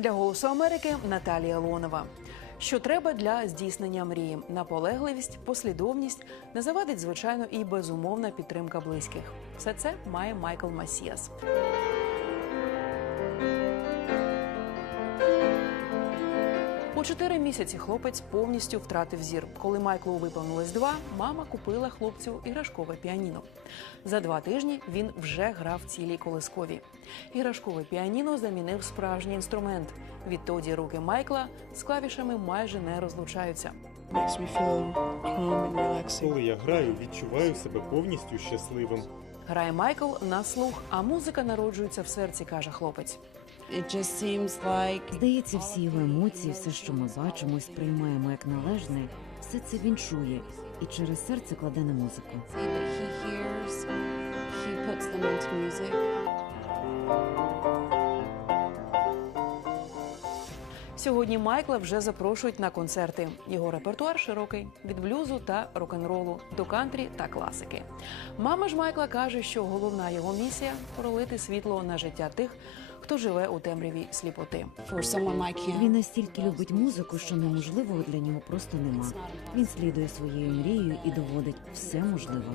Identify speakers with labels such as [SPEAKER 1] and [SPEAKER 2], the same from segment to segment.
[SPEAKER 1] Для голосу Америки Наталія Лонова. Що треба для здійснення мрії? Наполегливість, послідовність, не завадить, звичайно, і безумовна підтримка близьких. Все це має Майкл Масіас. У чотири місяці хлопець повністю втратив зір. Коли Майклу виповнилось два, мама купила хлопцю іграшкове піаніно. За два тижні він вже грав цілій колискові. Іграшкове піаніно замінив справжній інструмент. Відтоді руки Майкла з клавішами майже не розлучаються.
[SPEAKER 2] Коли я граю, відчуваю себе повністю щасливим.
[SPEAKER 1] Грає Майкл на слух, а музика народжується в серці, каже хлопець.
[SPEAKER 3] Like
[SPEAKER 4] Здається, всі його емоції, все, що ми бачимо і сприймаємо як належне, все це він чує і через серце кладе на музику.
[SPEAKER 1] Сьогодні Майкла вже запрошують на концерти. Його репертуар широкий від блюзу та рок-н-ролу до кантрі та класики. Мама ж Майкла каже, що головна його місія пролити світло на життя тих, хто живе у темряві сліпоти.
[SPEAKER 4] Він настільки любить музику, що неможливого для нього просто нема. Він слідує своєю мрією і доводить все можливо.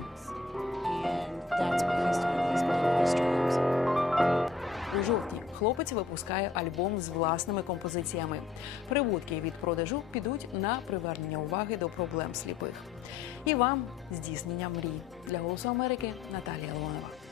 [SPEAKER 1] Хлопець випускає альбом з власними композиціями. Прибутки від продажу підуть на привернення уваги до проблем сліпих. І вам здійснення мрій для голосу Америки Наталія Леонова.